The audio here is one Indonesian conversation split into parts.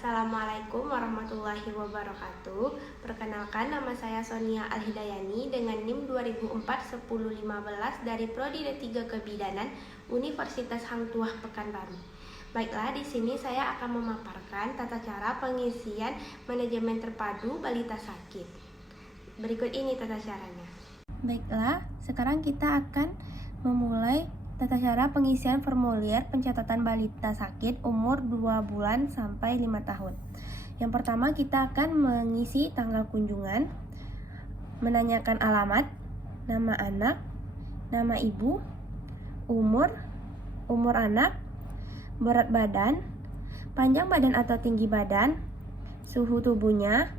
Assalamualaikum warahmatullahi wabarakatuh. Perkenalkan, nama saya Sonia Alhidayani dengan NIM 2004-1015 dari Prodi D3 Kebidanan Universitas Hang Tuah Pekanbaru. Baiklah, di sini saya akan memaparkan tata cara pengisian manajemen terpadu balita sakit. Berikut ini tata caranya. Baiklah, sekarang kita akan memulai tata cara pengisian formulir pencatatan balita sakit umur 2 bulan sampai 5 tahun. Yang pertama, kita akan mengisi tanggal kunjungan, menanyakan alamat, nama anak, nama ibu, umur anak, berat badan, panjang badan atau tinggi badan, suhu tubuhnya,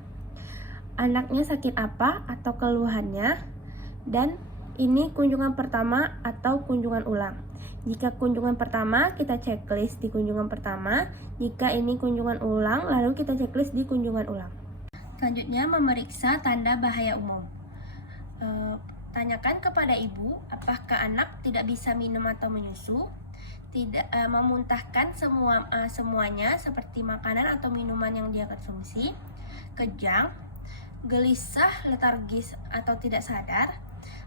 anaknya sakit apa atau keluhannya, dan ini kunjungan pertama atau kunjungan ulang. Jika kunjungan pertama, kita checklist di kunjungan pertama. Jika ini kunjungan ulang, lalu kita checklist di kunjungan ulang. Selanjutnya, memeriksa tanda bahaya umum. Tanyakan kepada ibu, apakah anak tidak bisa minum atau menyusu, tidak memuntahkan semuanya seperti makanan atau minuman yang dia konsumsi, kejang, gelisah, letargis atau tidak sadar,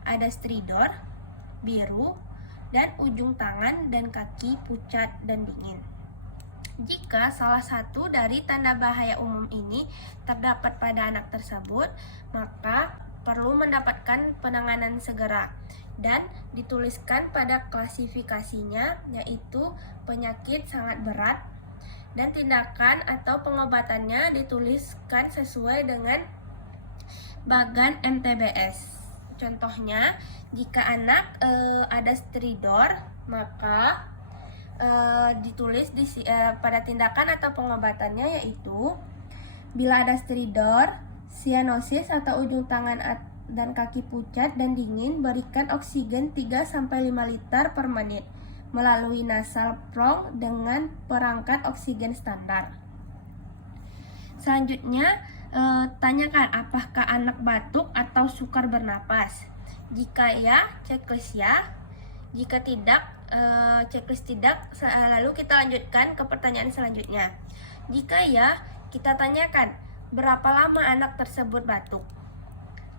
ada stridor, biru, dan ujung tangan dan kaki pucat dan dingin. Jika salah satu dari tanda bahaya umum ini terdapat pada anak tersebut, maka perlu mendapatkan penanganan segera dan dituliskan pada klasifikasinya, yaitu penyakit sangat berat, dan tindakan atau pengobatannya dituliskan sesuai dengan bagan MTBS. Contohnya, jika anak ada stridor, maka ditulis pada tindakan atau pengobatannya, yaitu bila ada stridor, sianosis atau ujung tangan dan kaki pucat dan dingin, berikan oksigen 3-5 liter per menit melalui nasal prong dengan perangkat oksigen standar. Selanjutnya, tanyakan apakah anak batuk atau sukar bernapas. Jika ya, checklist ya. Jika tidak, checklist tidak. Lalu kita lanjutkan ke pertanyaan selanjutnya. Jika ya, kita tanyakan berapa lama anak tersebut batuk.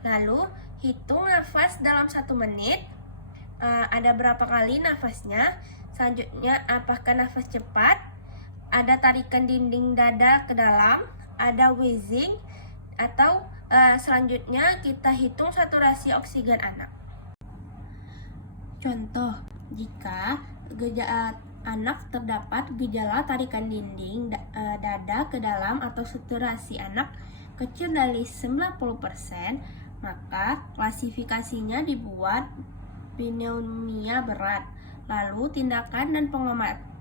Lalu hitung nafas dalam 1 menit. Ada berapa kali nafasnya. Selanjutnya, apakah nafas cepat, ada tarikan dinding dada ke dalam, ada wheezing, atau selanjutnya kita hitung saturasi oksigen anak. Contoh, jika anak terdapat gejala tarikan dinding dada ke dalam atau saturasi anak kecil dari 90%, maka klasifikasinya dibuat pneumonia berat. Lalu tindakan dan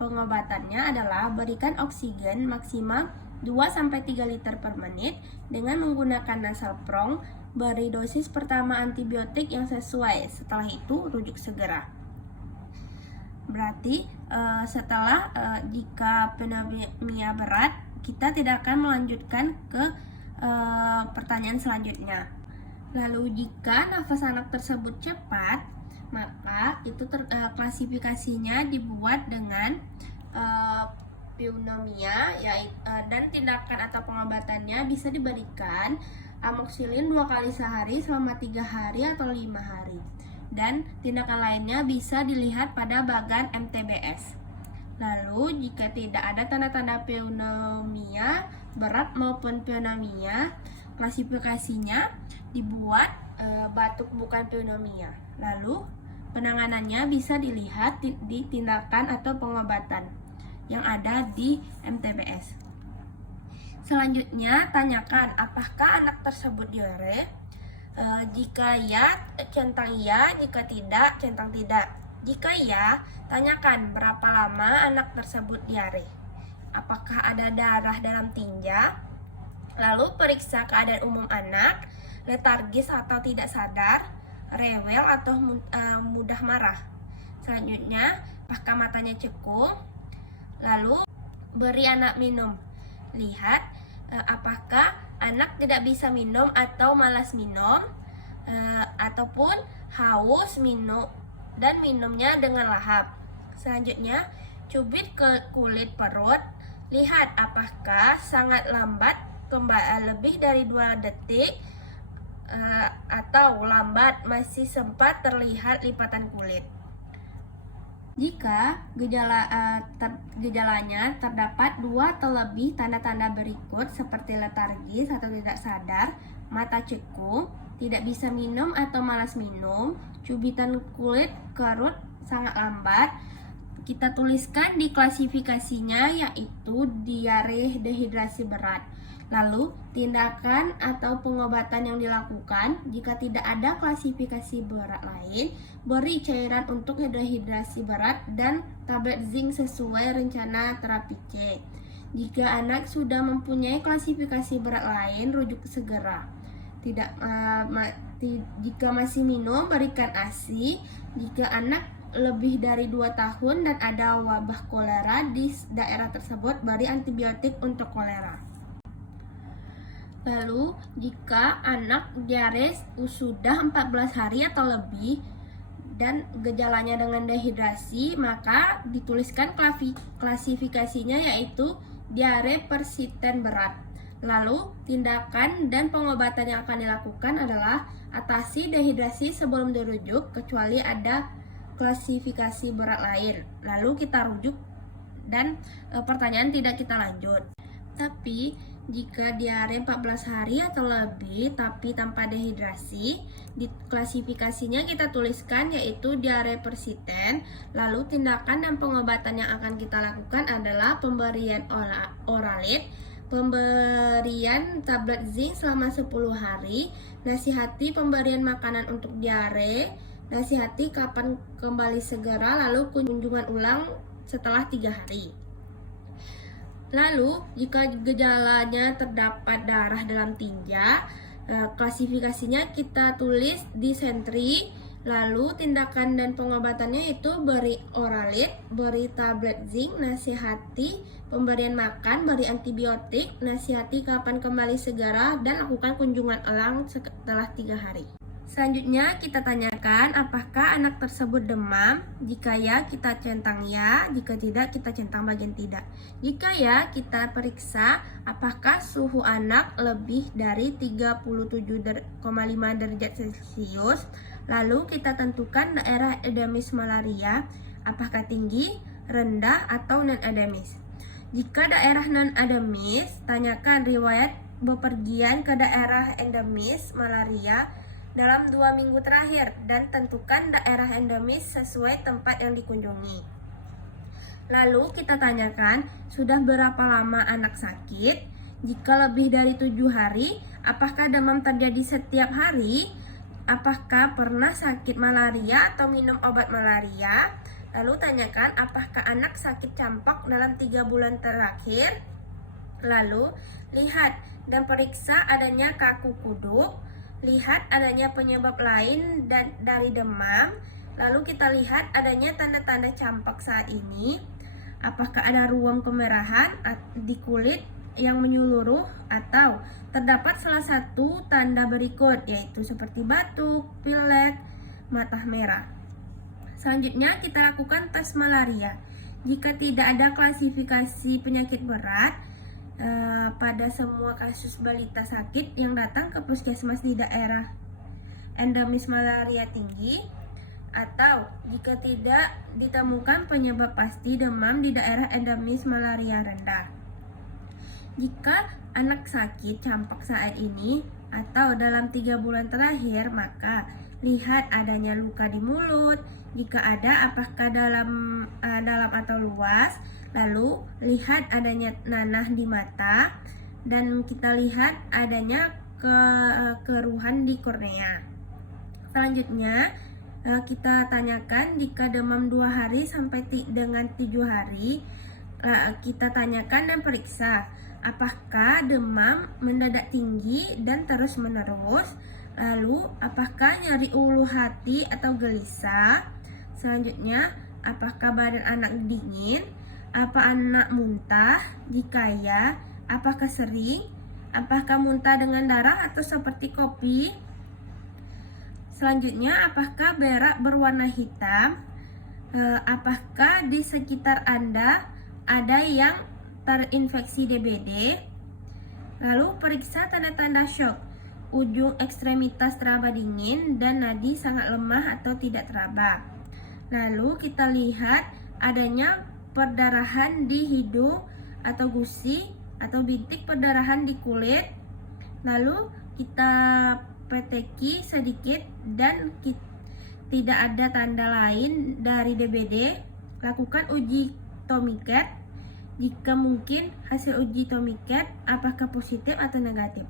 pengobatannya adalah berikan oksigen maksimal 2-3 liter per menit dengan menggunakan nasal prong, beri dosis pertama antibiotik yang sesuai, setelah itu rujuk segera. Berarti setelah jika pneumonia berat, kita tidak akan melanjutkan ke pertanyaan selanjutnya. Lalu jika nafas anak tersebut cepat, maka itu klasifikasinya dibuat dengan pneumonia, dan tindakan atau pengobatannya bisa diberikan amoxicillin 2 kali sehari selama 3 hari atau 5 hari. Dan tindakan lainnya bisa dilihat pada bagan MTBS. Lalu jika tidak ada tanda-tanda pneumonia berat maupun pneumonia, klasifikasinya dibuat batuk bukan pneumonia. Lalu penanganannya bisa dilihat di tindakan atau pengobatan yang ada di MTBS. Selanjutnya, tanyakan apakah anak tersebut diare. Jika ya, centang ya. Jika tidak, centang tidak. Jika ya, tanyakan berapa lama anak tersebut diare. Apakah ada darah dalam tinja. Lalu periksa keadaan umum anak, letargis atau tidak sadar, rewel atau mudah marah. Selanjutnya, apakah matanya cekung. Lalu beri anak minum. Lihat apakah anak tidak bisa minum atau malas minum, ataupun haus minum dan minumnya dengan lahap. Selanjutnya, cubit ke kulit perut. Lihat apakah sangat lambat, lebih dari 2 detik, atau lambat masih sempat terlihat lipatan kulit. Jika gejalanya terdapat 2 atau lebih tanda-tanda berikut seperti letargis atau tidak sadar, mata cekung, tidak bisa minum atau malas minum, cubitan kulit kerut sangat lambat, kita tuliskan di klasifikasinya yaitu diare dehidrasi berat. Lalu, tindakan atau pengobatan yang dilakukan jika tidak ada klasifikasi berat lain, beri cairan untuk dehidrasi berat dan tablet zinc sesuai rencana terapi C. Jika anak sudah mempunyai klasifikasi berat lain, rujuk segera. Jika masih minum, berikan ASI. Jika anak lebih dari 2 tahun dan ada wabah kolera di daerah tersebut, beri antibiotik untuk kolera. Lalu, jika anak diare sudah 14 hari atau lebih dan gejalanya dengan dehidrasi, maka dituliskan klasifikasinya yaitu diare persisten berat. Lalu, tindakan dan pengobatan yang akan dilakukan adalah atasi dehidrasi sebelum dirujuk kecuali ada klasifikasi berat lain. Lalu kita rujuk dan pertanyaan tidak kita lanjut. Tapi jika diare 14 hari atau lebih tapi tanpa dehidrasi, di klasifikasinya kita tuliskan yaitu diare persisten. Lalu tindakan dan pengobatan yang akan kita lakukan adalah pemberian oralit, pemberian tablet zinc selama 10 hari, nasihati pemberian makanan untuk diare, nasihati kapan kembali segera, lalu kunjungan ulang setelah 3 hari. Lalu, jika gejalanya terdapat darah dalam tinja, klasifikasinya kita tulis di sentri. Lalu, tindakan dan pengobatannya itu beri oralit, beri tablet zinc, nasihati pemberian makan, beri antibiotik, nasihati kapan kembali segera, dan lakukan kunjungan ulang setelah 3 hari. Selanjutnya kita tanyakan apakah anak tersebut demam. Jika ya, kita centang ya. Jika tidak, kita centang bagian tidak. Jika ya, kita periksa apakah suhu anak lebih dari 37,5 derajat Celcius. Lalu kita tentukan daerah endemis malaria, apakah tinggi, rendah, atau non-endemis. Jika daerah non-endemis, tanyakan riwayat bepergian ke daerah endemis malaria dalam 2 minggu terakhir dan tentukan daerah endemis sesuai tempat yang dikunjungi. Lalu kita tanyakan sudah berapa lama anak sakit. Jika lebih dari 7 hari, apakah demam terjadi setiap hari? Apakah pernah sakit malaria atau minum obat malaria? Lalu tanyakan apakah anak sakit campak dalam 3 bulan terakhir. Lalu lihat dan periksa adanya kaku kuduk. Lihat adanya penyebab lain dari demam. Lalu kita lihat adanya tanda-tanda campak saat ini. Apakah ada ruam kemerahan di kulit yang menyeluruh atau terdapat salah satu tanda berikut yaitu seperti batuk, pilek, mata merah. Selanjutnya kita lakukan tes malaria. Jika tidak ada klasifikasi penyakit berat, pada semua kasus balita sakit yang datang ke puskesmas di daerah endemis malaria tinggi, atau jika tidak ditemukan penyebab pasti demam di daerah endemis malaria rendah. Jika anak sakit campak saat ini atau dalam 3 bulan terakhir, maka lihat adanya luka di mulut. Jika ada, apakah dalam atau luas. Lalu lihat adanya nanah di mata dan kita lihat adanya keruhan di kornea. Selanjutnya kita tanyakan jika demam 2 hari sampai dengan 7 hari, kita tanyakan dan periksa apakah demam mendadak tinggi dan terus menerus. Lalu apakah nyeri ulu hati atau gelisah. Selanjutnya apakah badan anak dingin. Apa anak muntah? Jika ya, apakah sering? Apakah muntah dengan darah atau seperti kopi? Selanjutnya, apakah berak berwarna hitam? Apakah di sekitar Anda ada yang terinfeksi DBD. Lalu periksa tanda-tanda shock, ujung ekstremitas teraba dingin dan nadi sangat lemah atau tidak teraba. Lalu kita lihat adanya perdarahan di hidung atau gusi atau bintik perdarahan di kulit. Lalu kita peteki sedikit dan tidak ada tanda lain dari DBD. Lakukan uji Tomicat. Jika mungkin, hasil uji Tomicat apakah positif atau negatif.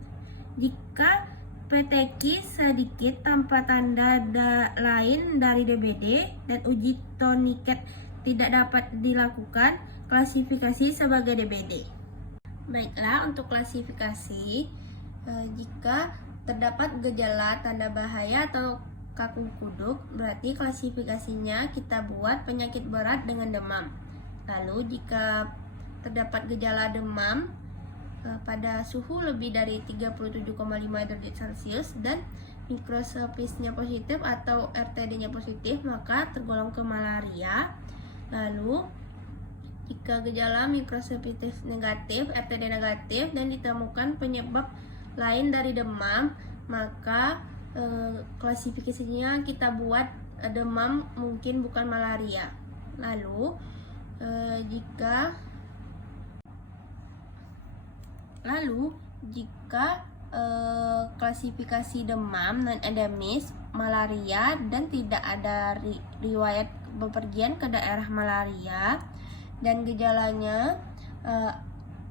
Jika peteki sedikit tanpa tanda lain dari DBD dan uji Tomicat tidak dapat dilakukan, klasifikasi sebagai DBD. Baiklah, untuk klasifikasi, jika terdapat gejala tanda bahaya atau kaku kuduk, berarti klasifikasinya kita buat penyakit berat dengan demam. Lalu jika terdapat gejala demam pada suhu lebih dari 37,5 derajat Celcius dan mikroskopisnya positif atau RTD-nya positif, maka tergolong ke malaria. Lalu jika gejala mikroskopitis negatif, RTD negatif dan ditemukan penyebab lain dari demam, maka klasifikasinya kita buat demam mungkin bukan malaria. Lalu jika klasifikasi demam non endemis, malaria dan tidak ada riwayat bepergian ke daerah malaria dan gejalanya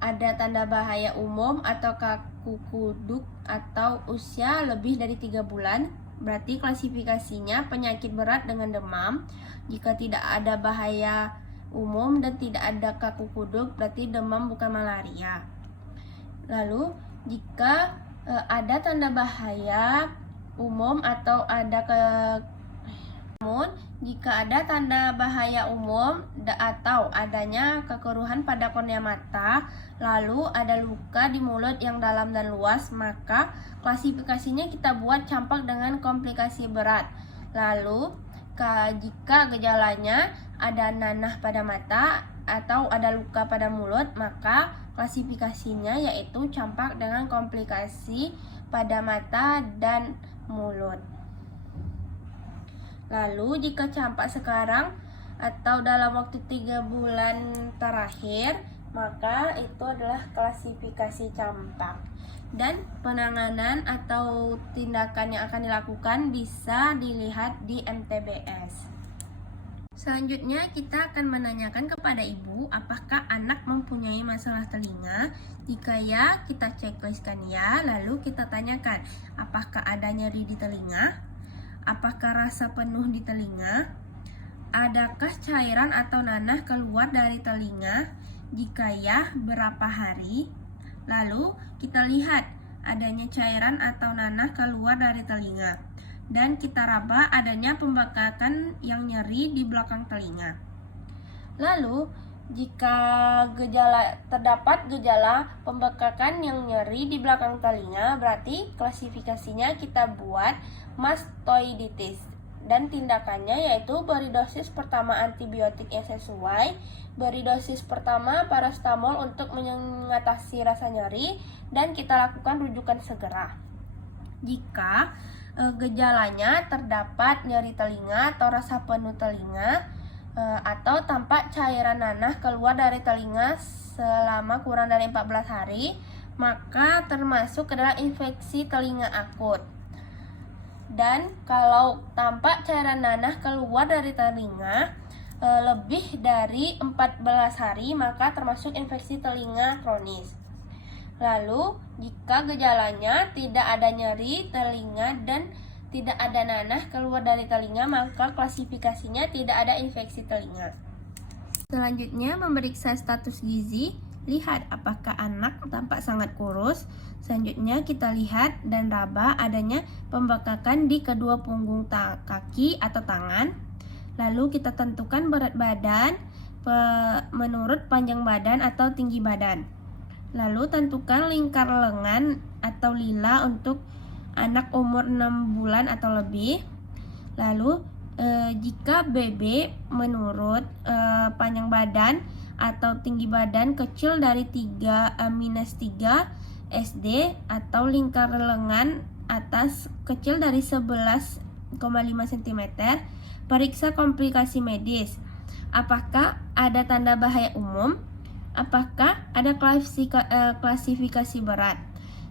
ada tanda bahaya umum atau kaku kuduk atau usia lebih dari 3 bulan, berarti klasifikasinya penyakit berat dengan demam. Jika tidak ada bahaya umum dan tidak ada kaku kuduk, berarti demam bukan malaria. Lalu jika ada tanda bahaya umum atau jika ada tanda bahaya umum atau adanya kekeruhan pada kornea mata, lalu ada luka di mulut yang dalam dan luas, maka klasifikasinya kita buat campak dengan komplikasi berat. Lalu jika gejalanya ada nanah pada mata atau ada luka pada mulut, maka klasifikasinya yaitu campak dengan komplikasi pada mata dan mulut. Lalu jika campak sekarang atau dalam waktu 3 bulan terakhir, maka itu adalah klasifikasi campak. Dan penanganan atau tindakan yang akan dilakukan bisa dilihat di MTBS. Selanjutnya kita akan menanyakan kepada ibu apakah anak mempunyai masalah telinga. Jika ya, kita checklistkan ya. Lalu kita tanyakan apakah ada nyeri di telinga, apakah rasa penuh di telinga, adakah cairan atau nanah keluar dari telinga, jika ya berapa hari. Lalu kita lihat adanya cairan atau nanah keluar dari telinga dan kita raba adanya pembekakan yang nyeri di belakang telinga. Lalu jika terdapat gejala pembekakan yang nyeri di belakang telinga, berarti klasifikasinya kita buat mastoiditis dan tindakannya yaitu beri dosis pertama antibiotik yang sesuai, beri dosis pertama paracetamol untuk mengatasi rasa nyeri, dan kita lakukan rujukan segera. Jika gejalanya terdapat nyeri telinga atau rasa penuh telinga atau tampak cairan nanah keluar dari telinga selama kurang dari 14 hari, maka termasuk adalah infeksi telinga akut. Dan kalau tampak cairan nanah keluar dari telinga lebih dari 14 hari, maka termasuk infeksi telinga kronis. Lalu, jika gejalanya tidak ada nyeri telinga dan tidak ada nanah keluar dari telinga, maka klasifikasinya tidak ada infeksi telinga. Selanjutnya, memeriksa status gizi. Lihat apakah anak tampak sangat kurus. Selanjutnya kita lihat dan raba adanya pembekakan di kedua punggung kaki atau tangan. Lalu kita tentukan berat badan menurut panjang badan atau tinggi badan. Lalu tentukan lingkar lengan atau lila untuk anak umur 6 bulan atau lebih. Lalu jika BB menurut panjang badan atau tinggi badan kecil dari 3 SD atau lingkar lengan atas kecil dari 11,5 cm. Periksa komplikasi medis. Apakah ada tanda bahaya umum? Apakah ada klasifikasi berat?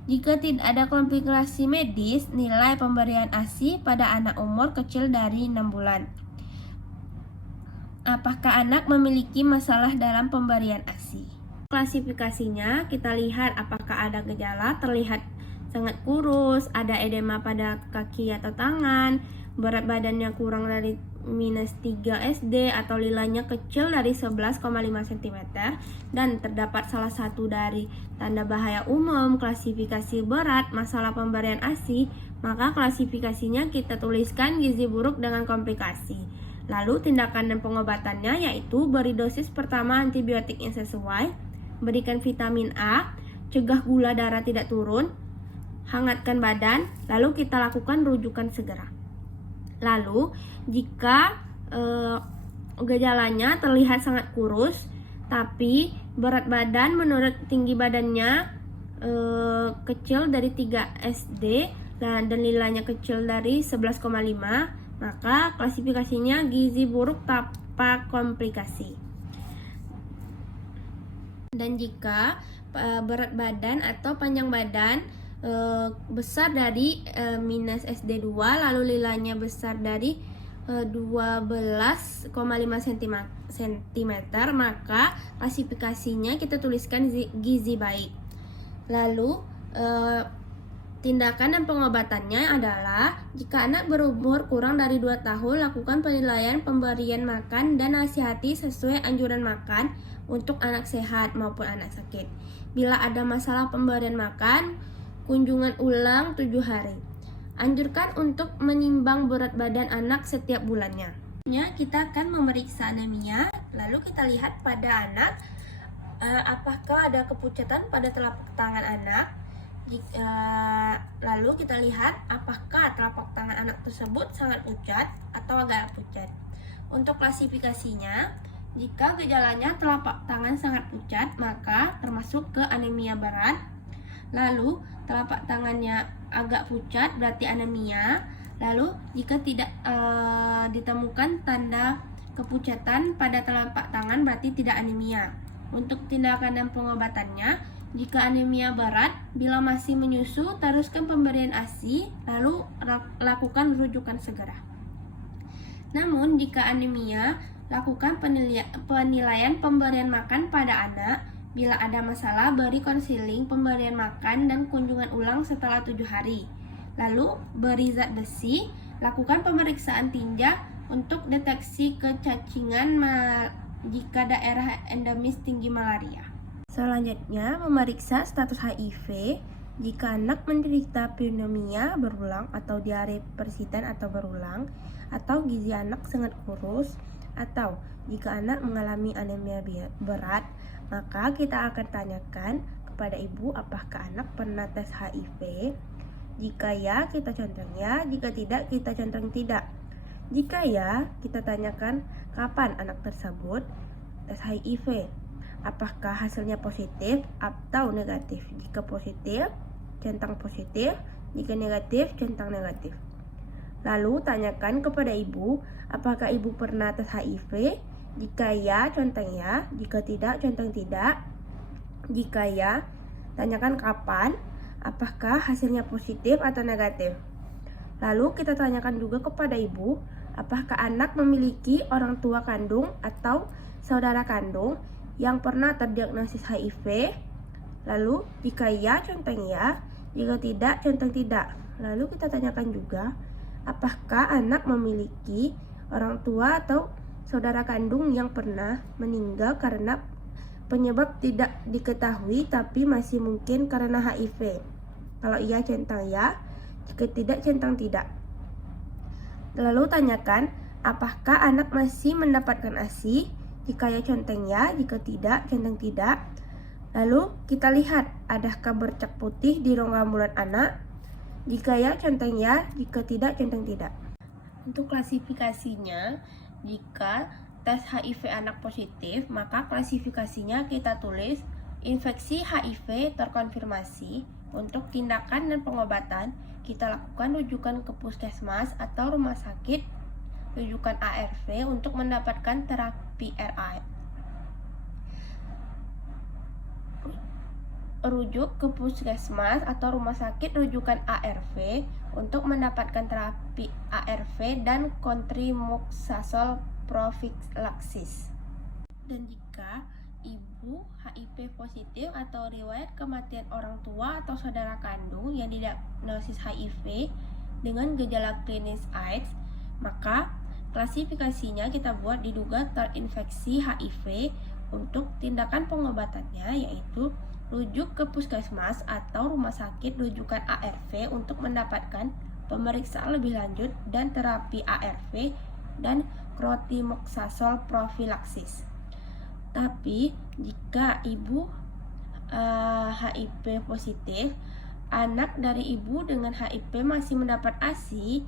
Jika tidak ada komplikasi medis, nilai pemberian ASI pada anak umur kecil dari 6 bulan. Apakah anak memiliki masalah dalam pemberian ASI? Klasifikasinya kita lihat apakah ada gejala terlihat sangat kurus, ada edema pada kaki atau tangan, berat badannya kurang dari -3 SD atau nilainya kecil dari 11,5 cm, dan terdapat salah satu dari tanda bahaya umum, klasifikasi berat, masalah pemberian ASI, maka klasifikasinya kita tuliskan gizi buruk dengan komplikasi. Lalu tindakan dan pengobatannya yaitu beri dosis pertama antibiotik yang sesuai, berikan vitamin A, cegah gula darah tidak turun, hangatkan badan, lalu kita lakukan rujukan segera. Lalu jika gejalanya terlihat sangat kurus tapi berat badan menurut tinggi badannya kecil dari 3 SD dan nilainya kecil dari 11,5, maka klasifikasinya gizi buruk tanpa komplikasi. Dan jika berat badan atau panjang badan besar dari -SD2 lalu nilainya besar dari 12,5 cm, maka klasifikasinya kita tuliskan gizi baik. Lalu tindakan dan pengobatannya adalah jika anak berumur kurang dari 2 tahun, lakukan penilaian pemberian makan dan nasihati sesuai anjuran makan untuk anak sehat maupun anak sakit. Bila ada masalah pemberian makan, kunjungan ulang 7 hari. Anjurkan untuk menimbang berat badan anak setiap bulannya. Kita akan memeriksa anemia, lalu kita lihat pada anak apakah ada kepucatan pada telapak tangan anak. Lalu kita lihat apakah telapak tangan anak tersebut sangat pucat atau agak pucat. Untuk klasifikasinya, jika gejalanya telapak tangan sangat pucat, maka termasuk ke anemia berat. Lalu telapak tangannya agak pucat berarti anemia. Lalu jika tidak ditemukan tanda kepucatan pada telapak tangan berarti tidak anemia. Untuk tindakan dan pengobatannya, jika anemia berat, bila masih menyusu, teruskan pemberian ASI, lalu lakukan rujukan segera. Namun jika anemia, lakukan penilaian pemberian makan pada anak. Bila ada masalah, beri konseling pemberian makan dan kunjungan ulang setelah 7 hari. Lalu beri zat besi, lakukan pemeriksaan tinja untuk deteksi kecacingan jika daerah endemis tinggi malaria. Selanjutnya, memeriksa status HIV. Jika anak menderita pneumonia berulang atau diare persisten atau berulang, atau gizi anak sangat kurus, atau jika anak mengalami anemia berat, maka kita akan tanyakan kepada ibu apakah anak pernah tes HIV. Jika ya, kita centang ya. Jika tidak, kita centang tidak. Jika ya, kita tanyakan kapan anak tersebut tes HIV. Apakah hasilnya positif atau negatif? Jika positif, centang positif. Jika negatif, centang negatif. Lalu tanyakan kepada ibu apakah ibu pernah tes HIV. Jika ya, centang ya. Jika tidak, centang tidak. Jika ya, tanyakan kapan, apakah hasilnya positif atau negatif. Lalu kita tanyakan juga kepada ibu, apakah anak memiliki orang tua kandung atau saudara kandung yang pernah terdiagnosis HIV. Lalu jika ya, centang ya. Jika tidak, centang tidak. Lalu kita tanyakan juga, apakah anak memiliki orang tua atau saudara kandung yang pernah meninggal karena penyebab tidak diketahui tapi masih mungkin karena HIV. Kalau iya, centang ya. Jika tidak, centang tidak. Lalu tanyakan apakah anak masih mendapatkan ASI. Jika ya, centang ya. Jika tidak, centang tidak. Lalu kita lihat adakah bercak putih di rongga mulut anak. Jika ya, centang ya. Jika tidak, centang tidak. Untuk klasifikasinya, jika tes HIV anak positif, maka klasifikasinya kita tulis infeksi HIV terkonfirmasi. Untuk tindakan dan pengobatan, kita lakukan rujukan ke puskesmas atau rumah sakit rujukan ARV untuk mendapatkan terapi RA. Rujuk ke puskesmas atau rumah sakit rujukan ARV untuk mendapatkan terapi ARV dan kontrimoxazol prophylaxis. Dan jika ibu HIV positif atau riwayat kematian orang tua atau saudara kandung yang didiagnosis HIV dengan gejala klinis AIDS, maka klasifikasinya kita buat diduga terinfeksi HIV. Untuk tindakan pengobatannya yaitu rujuk ke puskesmas atau rumah sakit rujukan ARV untuk mendapatkan pemeriksaan lebih lanjut dan terapi ARV dan klotimoxazol prophylaxis. Tapi jika ibu HIV positif, anak dari ibu dengan HIV masih mendapat ASI,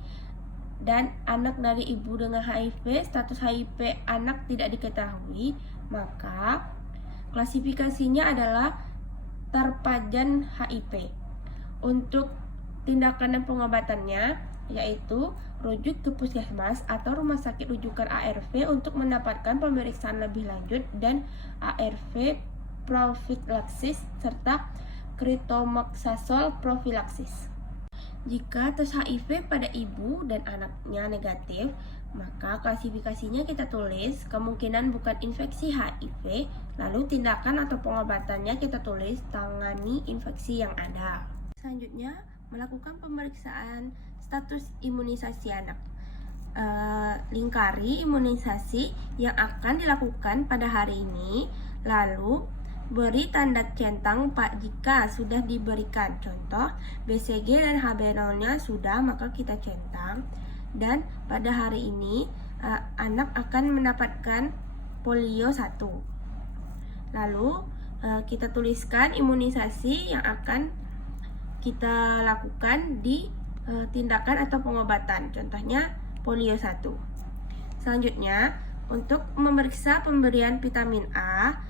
dan anak dari ibu dengan HIV, status HIV anak tidak diketahui, maka klasifikasinya adalah terpajan HIV. Untuk tindakan dan pengobatannya yaitu rujuk ke puskesmas atau rumah sakit rujukan ARV untuk mendapatkan pemeriksaan lebih lanjut dan ARV prophylaxis serta klotimoxazol prophylaxis. Jika tes HIV pada ibu dan anaknya negatif, maka klasifikasinya kita tulis kemungkinan bukan infeksi HIV, lalu tindakan atau pengobatannya kita tulis tangani infeksi yang ada. Selanjutnya, melakukan pemeriksaan status imunisasi anak. Lingkari imunisasi yang akan dilakukan pada hari ini, lalu beri tanda centang Pak jika sudah diberikan. Contoh, BCG dan HB0-nya sudah, maka kita centang. Dan pada hari ini anak akan mendapatkan polio 1. Lalu kita tuliskan imunisasi yang akan kita lakukan di tindakan atau pengobatan. Contohnya polio 1. Selanjutnya, untuk memeriksa pemberian vitamin A,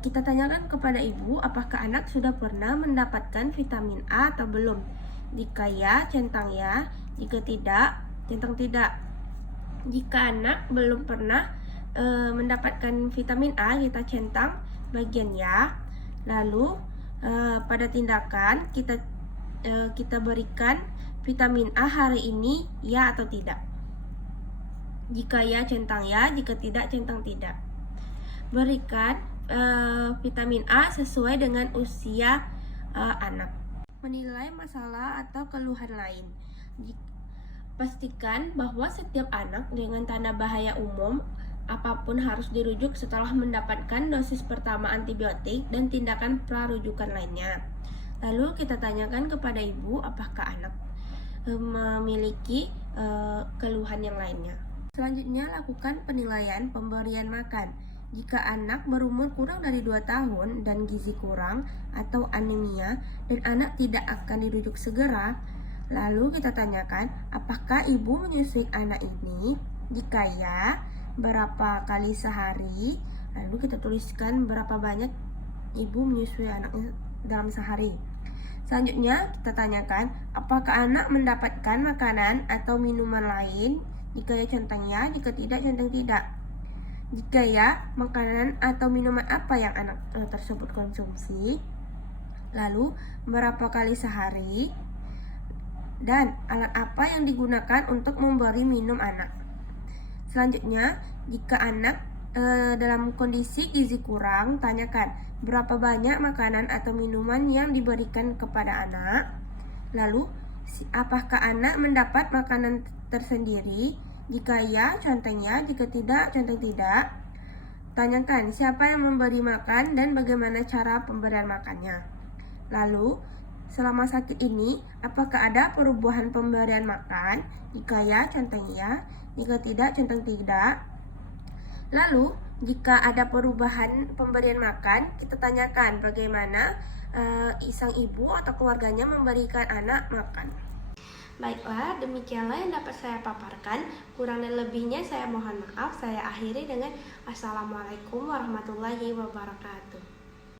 kita tanyakan kepada ibu apakah anak sudah pernah mendapatkan vitamin A atau belum. Jika ya, centang ya. Jika tidak, centang tidak. Jika anak belum pernah mendapatkan vitamin A, kita centang bagian ya. Lalu pada tindakan kita berikan vitamin A hari ini ya atau tidak. Jika ya, centang ya. Jika tidak, centang tidak. Berikan vitamin A sesuai dengan usia anak. Menilai masalah atau keluhan lain. Pastikan bahwa setiap anak dengan tanda bahaya umum apapun harus dirujuk setelah mendapatkan dosis pertama antibiotik dan tindakan prarujukan lainnya. Lalu kita tanyakan kepada ibu apakah anak memiliki keluhan yang lainnya. Selanjutnya, lakukan penilaian pemberian makan. Jika anak berumur kurang dari 2 tahun dan gizi kurang atau anemia dan anak tidak akan dirujuk segera, lalu kita tanyakan apakah ibu menyusui anak ini? Jika ya, berapa kali sehari? Lalu kita tuliskan berapa banyak ibu menyusui anaknya dalam sehari. Selanjutnya kita tanyakan apakah anak mendapatkan makanan atau minuman lain? Jika ya, centang ya. Jika tidak, centang tidak. Jika ya, makanan atau minuman apa yang anak tersebut konsumsi? Lalu, berapa kali sehari? Dan alat apa yang digunakan untuk memberi minum anak? Selanjutnya, jika anak dalam kondisi gizi kurang, tanyakan berapa banyak makanan atau minuman yang diberikan kepada anak. Lalu, apakah anak mendapat makanan tersendiri? Jika ya, centang ya. Jika tidak, centang tidak. Tanyakan siapa yang memberi makan dan bagaimana cara pemberian makannya. Lalu, selama sakit ini, apakah ada perubahan pemberian makan? Jika ya, centang ya. Jika tidak, centang tidak. Lalu, jika ada perubahan pemberian makan, kita tanyakan bagaimana sang ibu atau keluarganya memberikan anak makan. Baiklah, demikianlah yang dapat saya paparkan. Kurang dan lebihnya saya mohon maaf. Saya akhiri dengan Assalamualaikum warahmatullahi wabarakatuh.